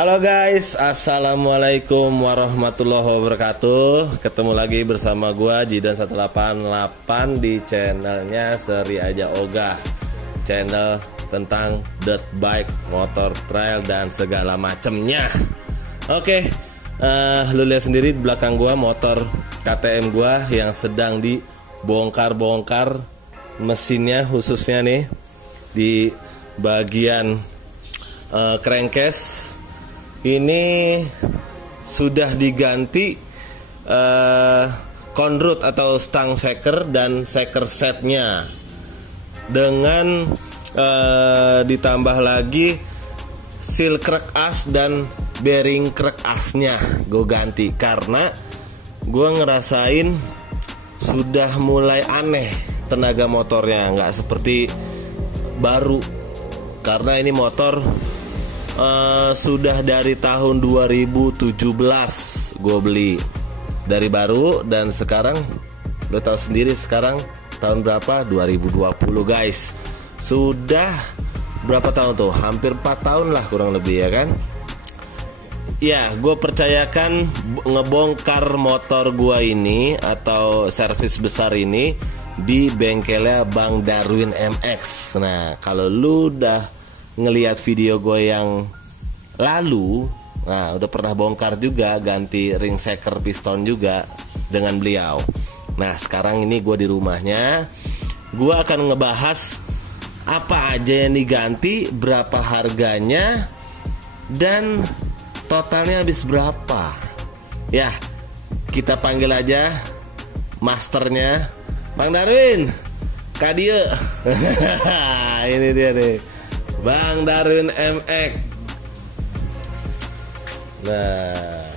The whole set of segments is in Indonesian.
Halo guys, assalamualaikum warahmatullahi wabarakatuh. Ketemu lagi bersama gua Jidan 188 di channelnya Seri Aja Ogah, channel tentang dirt bike, motor trail dan segala macemnya. Oke, lu lihat sendiri di belakang gua motor KTM gua yang sedang dibongkar-bongkar mesinnya, khususnya nih di bagian crankcase. Ini sudah diganti conrod atau stang shaker dan shaker setnya, dengan ditambah lagi seal crack as dan bearing crack asnya gue ganti, karena gue ngerasain sudah mulai aneh tenaga motornya, nggak seperti baru. Karena ini motor sudah dari tahun 2017 gue beli dari baru, dan sekarang lo tahu sendiri sekarang tahun berapa? 2020 guys. Sudah berapa tahun tuh? Hampir 4 tahun lah kurang lebih, ya kan? Ya, gue percayakan ngebongkar motor gue ini atau servis besar ini di bengkelnya Bang Darwin MX. Nah, kalau lu udah ngelihat video gue yang lalu, nah udah pernah bongkar juga, ganti ring shaker piston juga dengan beliau. Nah sekarang ini gue di rumahnya, gue akan ngebahas apa aja yang diganti, berapa harganya, dan totalnya habis berapa. Ya, kita panggil aja masternya Bang Darwin, Kadia. Ini dia nih, Bang Darwin MX. Nah,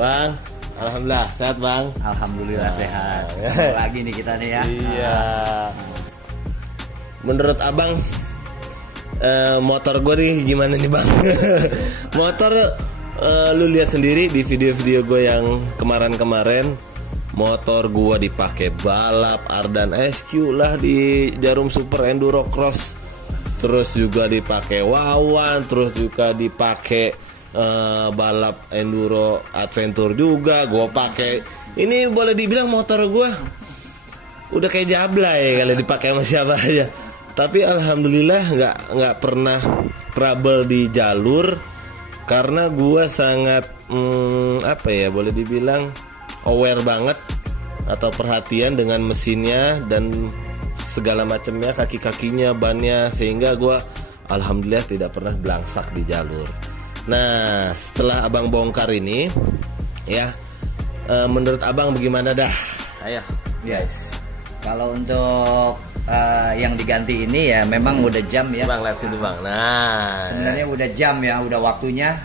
Bang, alhamdulillah sehat Bang. Alhamdulillah sehat. Lagi nih kita nih ya. Iya. Menurut Abang, motor gue nih gimana nih Bang? Motor lu lihat sendiri di video-video gue yang kemarin-kemarin. Motor gue dipakai balap Ardan SQ lah di Jarum Super Enduro Cross. Terus juga dipakai Wawan, terus juga dipakai balap enduro adventure juga gue pakai. Ini boleh dibilang motor gue udah kayak jablay kalau dipakai sama siapa aja. Tapi alhamdulillah nggak pernah trouble di jalur, karena gue sangat apa ya, boleh dibilang aware banget atau perhatian dengan mesinnya dan segala macamnya, kaki-kakinya, bannya, sehingga gue alhamdulillah tidak pernah belangsak di jalur. Nah setelah abang bongkar ini ya, menurut abang bagaimana dah? Ayo Yes. Kalau untuk yang diganti ini ya memang udah jam ya Bang, lihat situ Bang. Nah sebenarnya udah jam ya, udah waktunya,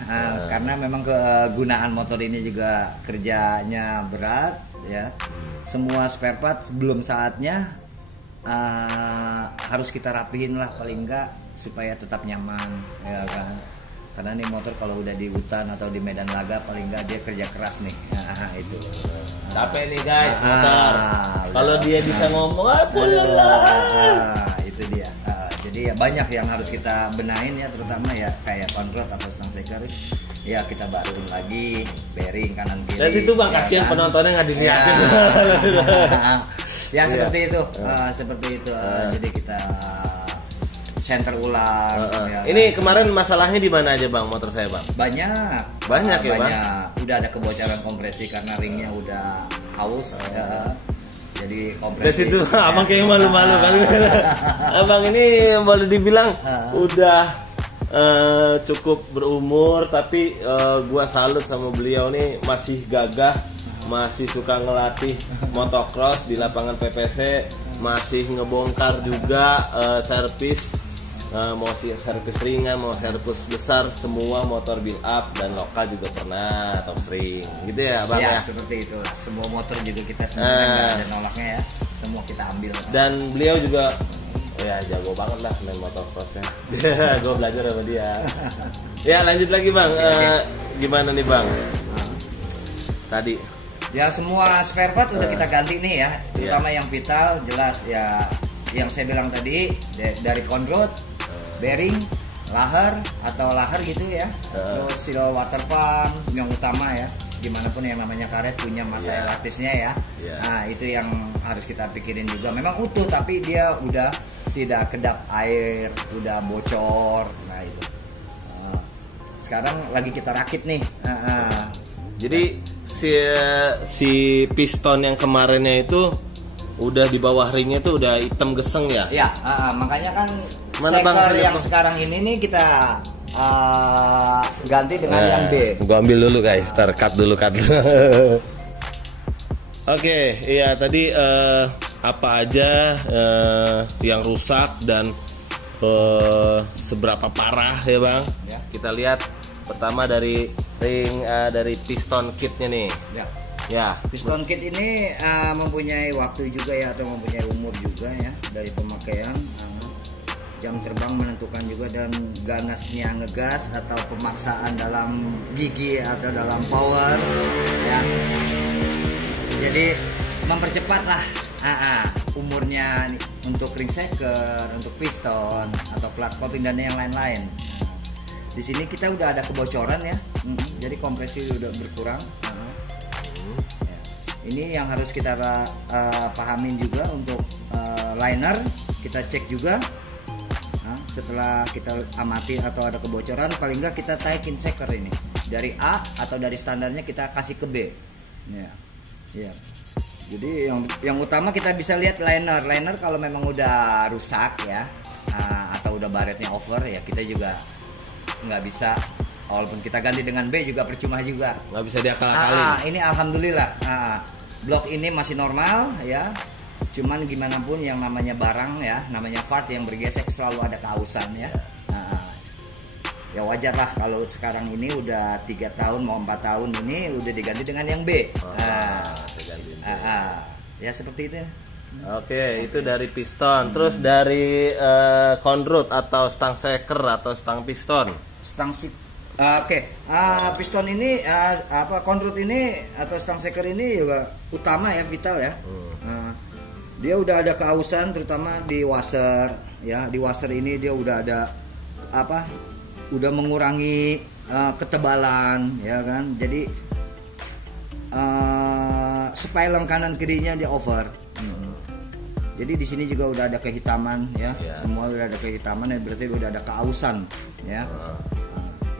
karena memang kegunaan motor ini juga kerjanya berat ya. Semua spare part belum saatnya harus kita rapihin lah paling enggak, supaya tetap nyaman ya kan. Karena nih motor kalau udah di hutan atau di medan laga paling enggak dia kerja keras nih. Nah, itu. Capek nih guys motor. Kalau dia bisa ngomong itu dia. Jadi ya banyak yang harus kita benahin ya, terutama ya kayak conrod atau stang shaker. Ya kita baruin lagi bearing kanan kiri. Dari situ Bang, ya, kasihan kan? Penontonnya nggak dilihatin. Ya seperti itu, seperti itu. Jadi kita center ulang. Ya, ini kemarin masalahnya di mana aja Bang motor saya Bang? Banyak ya banyak. Bang? Udah ada kebocoran kompresi karena ringnya udah haus. Ya. Jadi Dari kompresi. situ abang kayak malu-malu kan. Abang ini boleh dibilang udah cukup berumur, tapi gua salut sama beliau nih, masih gagah, masih suka ngelatih motocross di lapangan PPC, masih ngebongkar juga servis, mau servis ringan, mau servis besar, semua motor build up dan lokal juga pernah atau sering gitu ya Bang ya. Seperti itu, semua motor juga kita sebenarnya nggak ada nolaknya ya, semua kita ambil. Dan beliau juga ya jago banget lah main motocrossnya. Gue belajar sama dia. Ya lanjut lagi Bang. Gimana nih Bang? Tadi ya semua spare part udah kita ganti nih ya, terutama yang vital jelas ya, yang saya bilang tadi dari conrod, bearing, lahar atau lahar gitu ya. Terus seal water pump yang utama ya. Dimanapun yang namanya karet punya masa elastisnya ya. Nah itu yang harus kita pikirin juga. Memang utuh tapi dia udah tidak kedap air, udah bocor. Nah itu. Sekarang lagi kita rakit nih. Jadi si piston yang kemarinnya itu udah di bawah ringnya tuh udah hitam geseng ya? Ya, makanya kan Mana seker yang sekarang ini nih kita ganti dengan yang B. Gua ambil dulu guys, cut dulu. Oke, iya tadi apa aja yang rusak dan seberapa parah ya bang? Ya. Kita lihat pertama dari ring dari piston kitnya nih. Ya. Piston kit ini mempunyai waktu juga ya atau mempunyai umur juga ya dari pemakaian. Jam terbang menentukan juga dan ganasnya ngegas atau pemaksaan dalam gigi atau dalam power ya. Jadi mempercepat lah umurnya untuk ring shaker, untuk piston atau plat coping dan yang lain-lain. Di sini kita udah ada kebocoran ya, jadi kompresi udah berkurang. Ini yang harus kita pahamin juga untuk liner, kita cek juga. Setelah kita amati atau ada kebocoran, paling nggak kita taikin shaker ini dari A atau dari standarnya kita kasih ke B. Ya. Jadi yang utama kita bisa lihat liner. Liner kalau memang udah rusak ya, atau udah baretnya over ya kita juga nggak bisa, walaupun kita ganti dengan B juga percuma juga, nggak bisa diakal-akalin. Ini alhamdulillah blok ini masih normal ya, cuman gimana pun yang namanya barang ya, namanya part yang bergesek selalu ada keausan ya. Ya wajar lah kalau sekarang ini udah 3 tahun mau 4 tahun ini udah diganti dengan yang B. Ya seperti itu ya. Oke, itu dari piston. Terus dari conrod atau stang shaker atau stang piston. Piston ini conrod ini atau stang shaker ini juga utama ya, vital ya. Dia udah ada keausan terutama di washer ya. Di washer ini dia udah ada udah mengurangi ketebalan ya kan. Jadi spileng kanan kirinya dia over. Jadi di sini juga udah ada kehitaman ya. Semua udah ada kehitaman ya, berarti udah ada keausan ya.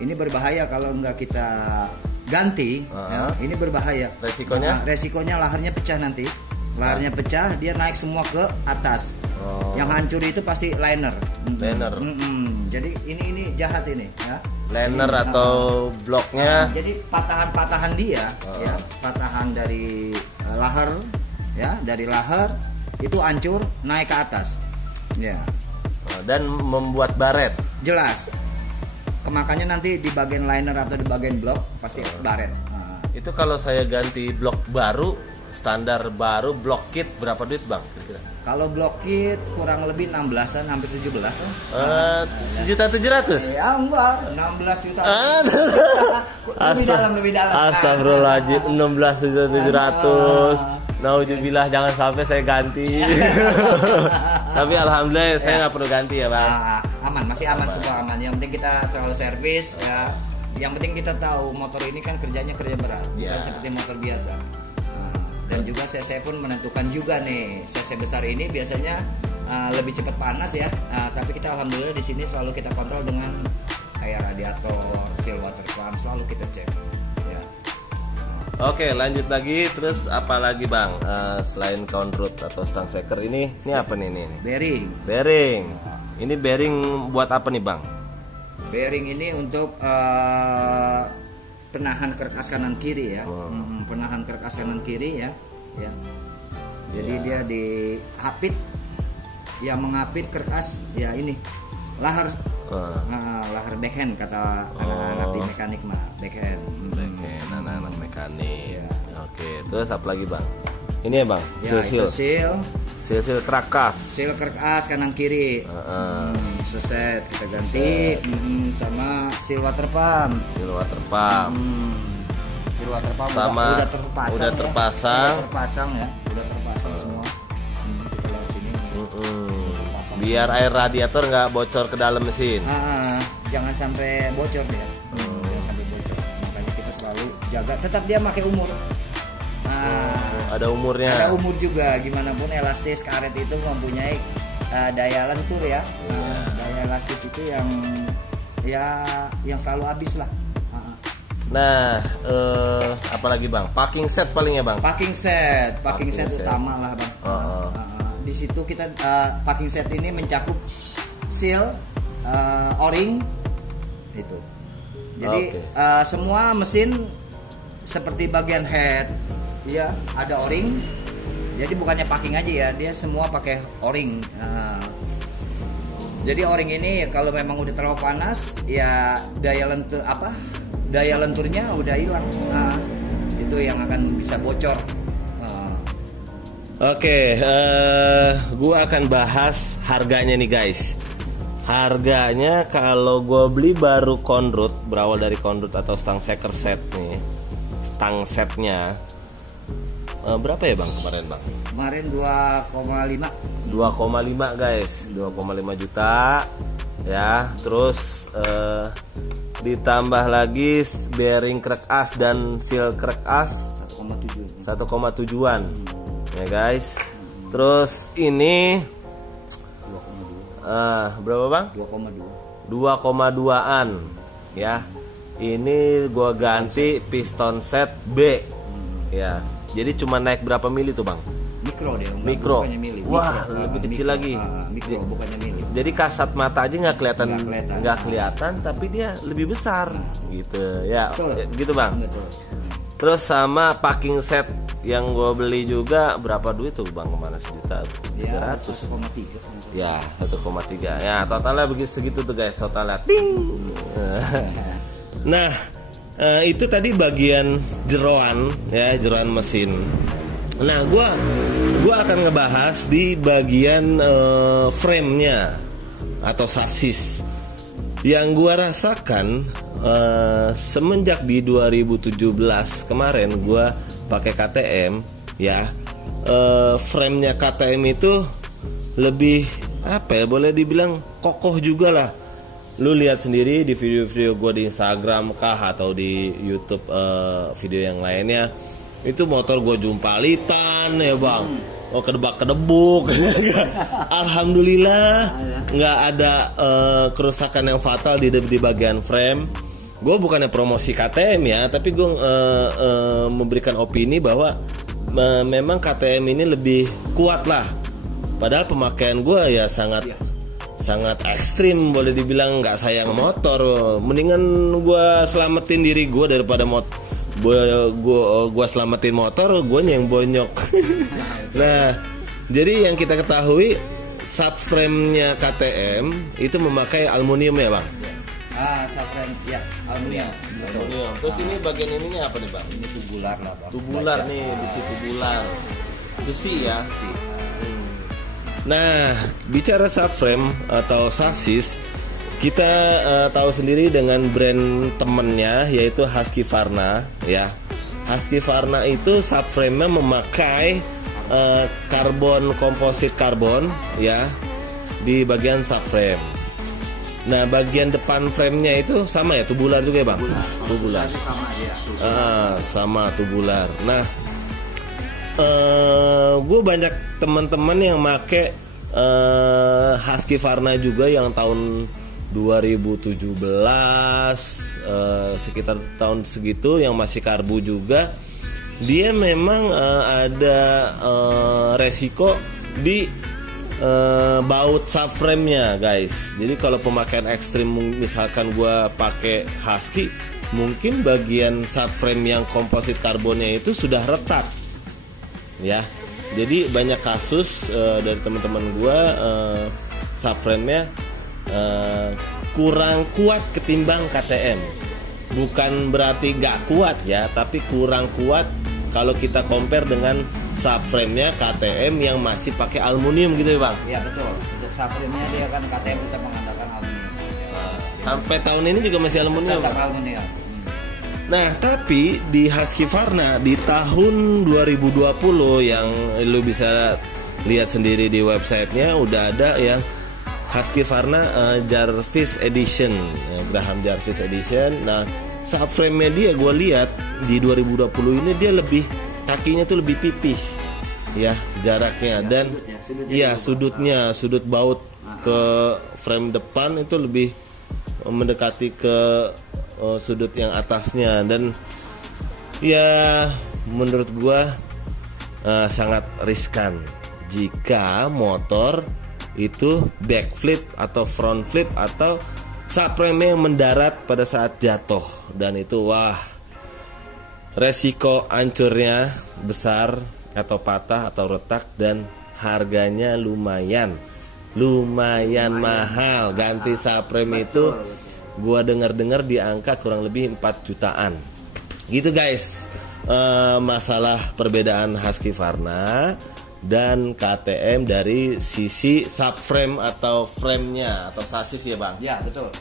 Ini berbahaya kalau nggak kita ganti ya, ini berbahaya. Resikonya laharnya pecah nanti. Laharnya pecah, dia naik semua ke atas. Yang hancur itu pasti liner. Jadi ini jahat ini ya. Liner atau bloknya. Jadi patahan-patahan dia ya, patahan dari lahar ya, dari lahar itu hancur naik ke atas. Ya. Dan membuat baret. Jelas. Makanya nanti di bagian liner atau di bagian blok pasti baret. Itu kalau saya ganti blok baru, standar baru, blok kit berapa duit bang? Kira-kira? Kalau blok kit kurang lebih 16-an hampir 17 lah. 1.700.000? Ya enggak, 16 juta. Lebih dalam. Astagfirullahaladzim, 16.700.000. Nauzubillah, jangan sampai saya ganti. Tapi alhamdulillah saya nggak perlu ganti ya bang. Aman, masih aman, semua aman. Yang penting kita selalu servis ya. Yang penting kita tahu motor ini kan kerjanya kerja berat, bukan seperti motor biasa. Dan juga CC pun menentukan juga nih, CC besar ini biasanya lebih cepat panas ya. Tapi kita alhamdulillah di sini selalu kita kontrol dengan kayak radiator, seal water pump, selalu kita cek. Ya. Oke, lanjut lagi. Terus apa lagi bang? Selain conrod atau stang shaker ini apa nih ini? Bearing. Ini bearing buat apa nih bang? Bearing ini untuk penahan kerkas kanan kiri ya. Penahan kerkas kanan kiri ya. Jadi dia dihapit, yang mengapit kerkas ya ini lahar. Lahar backhand kata anak-anak di mekanik mah, backhand. Anak-anak mekanik. Oke, terus apa lagi bang? Ini ya bang? Seal kerkas. Seal kerkas kanan kiri. Seset kita ganti sama seal water pump. Seal water pump. Seal water pump sama udah terpasang ya. Udah terpasang semua. Kita lihat sini. Biar air radiator nggak bocor ke dalam mesin. jangan sampai bocor dia. Jangan sampai bocor. Makanya kita selalu jaga. Tetap dia pakai umur. Nah, ada umurnya. Ada umur juga. Gimana pun elastis karet itu mempunyai daya lentur ya. Daya elastis itu yang selalu habis lah. Nah, apalagi Bang? Packing set palingnya Bang. Packing set utama lah Bang. Di situ kita packing set ini mencakup seal, o-ring itu. Jadi semua mesin seperti bagian head, ya ada o-ring. Jadi bukannya packing aja ya, dia semua pakai o-ring. Jadi o-ring ini kalau memang udah terlalu panas, ya daya lenturnya udah hilang. Itu yang akan bisa bocor. Oke, gua akan bahas harganya nih guys. Harganya kalau gua beli baru conrod, berawal dari conrod atau stang shaker set nih. Stang setnya berapa ya Bang kemarin Bang? Kemarin 2,5. 2,5 guys, 2,5 juta ya. Terus ditambah lagi bearing crack as dan seal crack as 1,7an ya guys. Terus ini berapa Bang? 2,2an ya. Ini gua ganti piston set B ya. Jadi cuma naik berapa mili tuh Bang? Mikro deh. Mikro. Wah, lebih kecil lagi. Mikro bukannya mili. Jadi kasat mata aja nggak kelihatan, tapi dia lebih besar gitu ya. Gitu Bang. Betul. Terus sama packing set yang gue beli juga berapa duit tuh Bang? Kemana sejuta? 300. 1,3. Ya 1,3. Ya totalnya begitu segitu tuh guys. Totalnya ting. Nah itu tadi bagian jeroan ya, jeroan mesin. Nah, gua akan ngebahas di bagian frame-nya atau sasis. Yang gua rasakan semenjak di 2017 kemarin gua pakai KTM ya. Frame-nya KTM itu lebih apa ya? Boleh dibilang kokoh juga lah. Lu lihat sendiri di video-video gua di Instagram kah atau di YouTube video yang lainnya. Itu motor gue jumpalitan ya Bang. Kedebak-kedebuk. Alhamdulillah nggak ada kerusakan yang fatal di bagian frame. Gue bukannya promosi KTM ya, tapi gue memberikan opini bahwa memang KTM ini lebih kuat lah. Padahal pemakaian gue ya sangat ekstrim, boleh dibilang nggak sayang motor. Mendingan gue selamatin diri gue daripada gue selamatin motor, gue yang bonyok. Nah, jadi yang kita ketahui subframe-nya KTM itu memakai aluminium ya Bang? Subframe ya, aluminium. Aluminium. Terus ini bagian ininya apa nih Bang? Ini tubular lah Bang. Tubular nih, besi tubular. Besi ya? Besi. Nah, bicara subframe atau sasis, kita tahu sendiri dengan brand temennya yaitu Husqvarna ya. Husqvarna itu subframe-nya memakai karbon komposit karbon ya di bagian subframe. Nah, bagian depan frame-nya itu sama ya, tubular juga ya Bang? Tubular. Sama tubular. Nah, gue banyak teman-teman yang make Husqvarna juga yang tahun 2017 sekitar tahun segitu yang masih karbu juga. Dia memang ada resiko di baut subframe-nya guys. Jadi kalau pemakaian ekstrim misalkan gua pakai Husky, mungkin bagian subframe yang komposit karbonnya itu sudah retak ya. Jadi banyak kasus dari teman-teman gua subframe-nya kurang kuat ketimbang KTM. Bukan berarti gak kuat ya, tapi kurang kuat kalau kita compare dengan subframe-nya KTM yang masih pakai aluminium gitu ya Bang? Iya betul. Untuk subframe-nya dia kan KTM kita mengandalkan aluminium. Sampai tahun ini juga masih aluminium. Tetap aluminium. Nah, tapi di Husqvarna di tahun 2020 yang lu bisa lihat sendiri di websitenya udah ada yang Husqvarna Jarvis Edition, Graham Jarvis Edition. Nah, subframe dia gue lihat di 2020 ini dia lebih, kakinya tuh lebih pipih ya jaraknya, dan sudutnya, sudut baut ke frame depan itu lebih mendekati ke sudut yang atasnya, dan ya menurut gua sangat riskan jika motor itu backflip atau front flip atau subframe yang mendarat pada saat jatuh, dan itu wah, resiko hancurnya besar atau patah atau retak, dan harganya lumayan mahal. Ganti subframe itu gua dengar-dengar di angka kurang lebih 4 jutaan gitu guys. Masalah perbedaan Husqvarna dan KTM dari sisi subframe atau frame-nya atau sasis ya bang. Ya betul.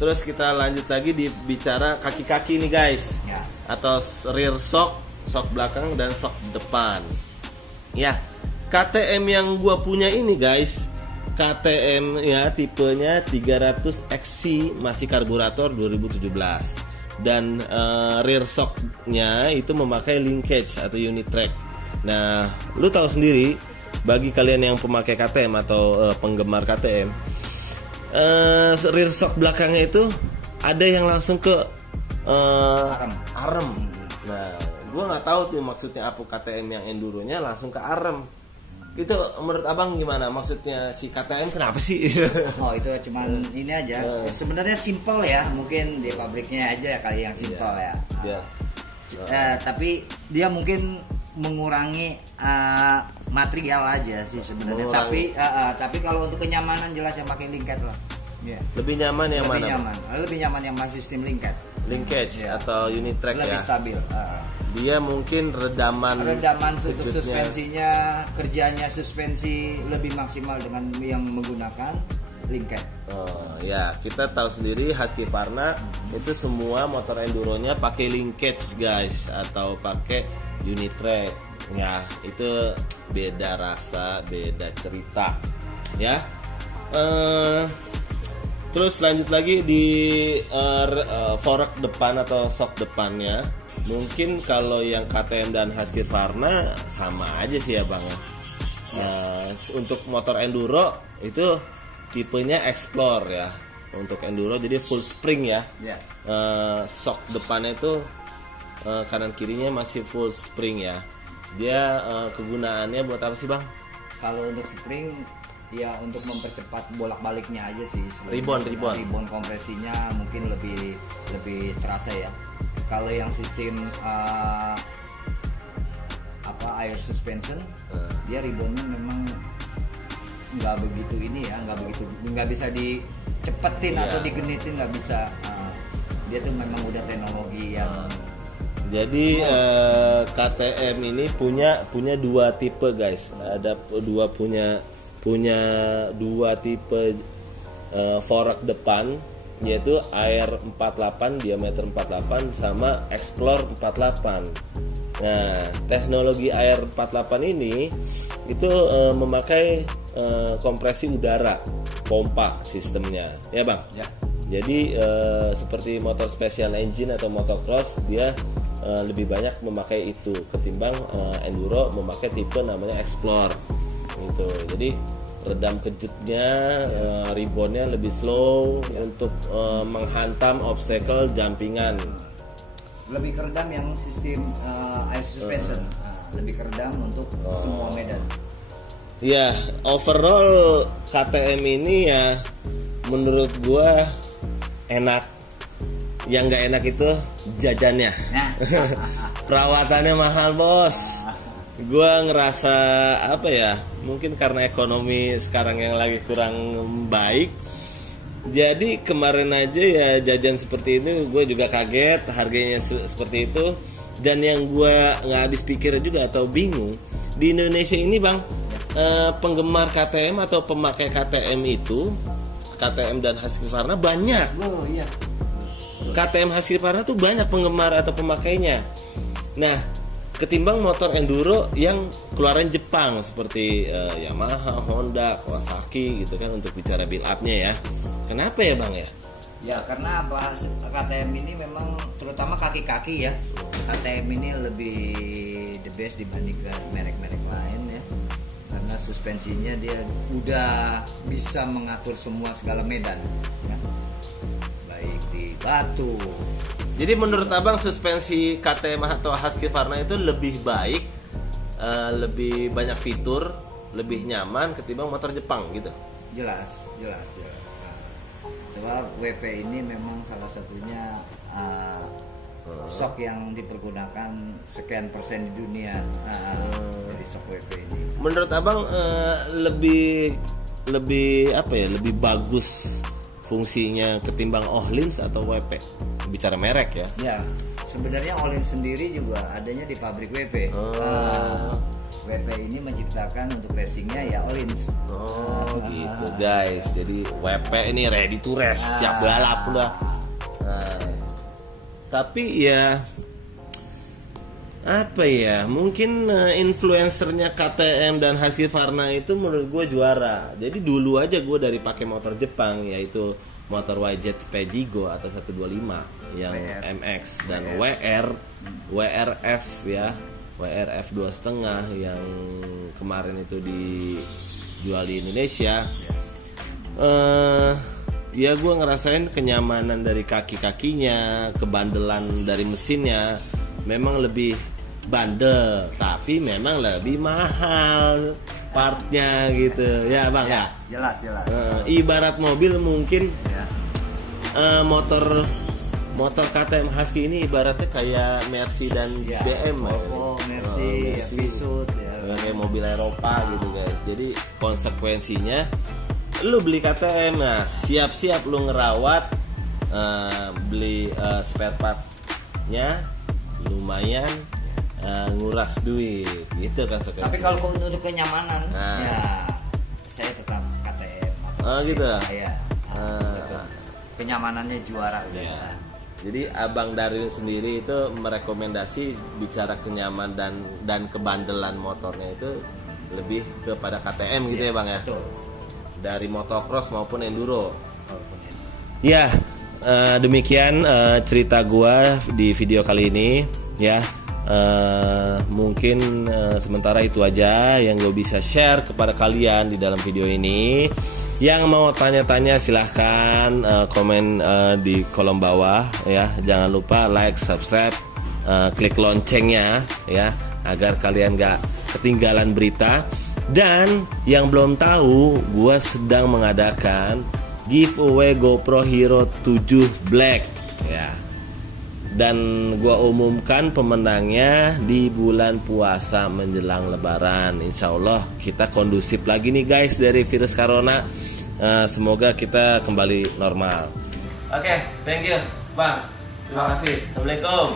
Terus kita lanjut lagi di bicara kaki-kaki nih guys ya. Atau rear shock belakang dan shock depan. Ya, KTM yang gua punya ini guys, KTM ya tipenya 300 XC, masih karburator 2017. Dan rear shocknya itu memakai linkage atau unit track. Nah, lu tahu sendiri, bagi kalian yang pemakai KTM atau penggemar KTM, rear shock belakangnya itu ada yang langsung ke arem. Nah, gue nggak tahu tuh maksudnya apa KTM yang enduronya langsung ke arem. Itu menurut abang gimana maksudnya si KTM, kenapa sih? Oh itu cuman ini aja. Sebenarnya simple ya, mungkin di pabriknya aja kali yang simple ya. Tapi dia mungkin mengurangi material aja sih sebenarnya. Tapi kalau untuk kenyamanan jelas yang pakai linkage lah. Lebih nyaman yang lebih mana? Lebih nyaman yang masih sistem linkage atau unit track lebih ya. Stabil. Dia mungkin redaman untuk suspensinya, kerjanya suspensi lebih maksimal dengan yang menggunakan linkage. Ya, kita tahu sendiri Husqvarna itu semua motor enduronya pakai linkage guys, atau pakai unit track. Ya, itu beda rasa, beda cerita. Ya. Terus lanjut lagi di fork depan atau shock depannya. Mungkin kalau yang KTM dan Husqvarna sama aja sih ya bang. Untuk motor enduro itu tipenya Explore ya. Untuk enduro jadi full spring ya. Shock depannya itu kanan kirinya masih full spring ya. Dia kegunaannya buat apa sih bang? Kalau untuk spring ya untuk mempercepat bolak-baliknya aja sih. Ribbon kompresinya mungkin lebih terasa ya. Kalau yang sistem air suspension, dia ribbonnya memang nggak begitu ini ya, nggak bisa dicepetin atau digenitin, nggak bisa. Dia tuh memang udah teknologi yang jadi KTM ini punya dua tipe guys. Ada punya dua tipe fork depan, yaitu Air 48 diameter 48 sama Explore 48. Nah, teknologi Air 48 ini itu memakai kompresi udara, pompa sistemnya, ya bang. Ya. Jadi seperti motor special engine atau motocross, dia lebih banyak memakai itu ketimbang enduro memakai tipe namanya Explore. Gitu. Jadi redam kejutnya, ribbonnya lebih slow untuk menghantam obstacle jumpingan. Lebih keredam yang sistem air suspension, lebih keredam untuk semua medan. Ya, overall KTM ini ya menurut gua enak. Yang nggak enak itu jajannya. Perawatannya mahal bos. Gua ngerasa apa ya, mungkin karena ekonomi sekarang yang lagi kurang baik, jadi kemarin aja ya jajan seperti ini gue juga kaget harganya seperti itu. Dan yang gue nggak habis pikir juga atau bingung, di Indonesia ini bang, penggemar KTM atau pemakai KTM itu, KTM dan Husqvarna banyak. Iya. KTM Husqvarna tuh banyak penggemar atau pemakainya. Nah, ketimbang motor enduro yang keluaran Jepang seperti Yamaha, Honda, Kawasaki gitu kan, untuk bicara build up-nya ya. Kenapa ya Bang ya? Ya karena apa, KTM ini memang terutama kaki-kaki ya, KTM ini lebih the best dibandingkan merek-merek lain ya, karena suspensinya dia udah bisa mengatur semua segala medan ya. Baik di batu. Jadi menurut Abang suspensi KTM atau Husqvarna itu lebih baik, lebih banyak fitur, lebih nyaman ketimbang motor Jepang gitu? Jelas. Nah, sebab WP ini memang salah satunya shock yang dipergunakan sekian persen di dunia dari shock WP ini. Menurut Abang lebih apa ya? Lebih bagus fungsinya ketimbang Öhlins atau WP? Bicara merek ya? Ya, sebenarnya Öhlins sendiri juga adanya di pabrik WP. WP ini menciptakan untuk racingnya ya Öhlins. Gitu guys. Jadi WP ini ready to race, siap balap udah. Tapi ya apa ya? Mungkin influencernya KTM dan Husqvarna itu menurut gue juara. Jadi dulu aja gue dari pakai motor Jepang, yaitu motor YZ Pegigo atau 125 yang MX dan WRF ya. WRF 2,5 yang kemarin itu dijual di Indonesia. Ya gue ngerasain kenyamanan dari kaki-kakinya, kebandelan dari mesinnya memang lebih bandel, tapi memang lebih mahal partnya gitu ya Bang ya. Jelas. Ibarat mobil mungkin motor KTM Husky ini ibaratnya kayak Mercy dan BM Mercy, Visut ya. Kayak mobil Eropa gitu guys. Jadi konsekuensinya lu beli KTM, nah siap-siap lu ngerawat, beli spare partnya lumayan, nguras duit gitu kan. Tapi kalau untuk kenyamanan ya saya tetap KTM gitu ya. Kenyamanannya juara udah ya. Jadi Abang Darwin sendiri itu merekomendasi bicara kenyamanan dan kebandelan motornya itu lebih kepada KTM gitu ya Bang ya. Betul. Dari motocross maupun enduro. Ya, demikian cerita gua di video kali ini ya. Mungkin sementara itu aja yang gue bisa share kepada kalian di dalam video ini. Yang mau tanya-tanya silahkan komen di kolom bawah ya. Jangan lupa like, subscribe, klik loncengnya ya, agar kalian gak ketinggalan berita. Dan yang belum tahu, gue sedang mengadakan giveaway GoPro Hero 7 Black ya. Dan gue umumkan pemenangnya di bulan puasa menjelang lebaran. Insya Allah kita kondusif lagi nih guys dari virus corona. Semoga kita kembali normal. Oke, thank you Bang. Terima kasih. Assalamualaikum.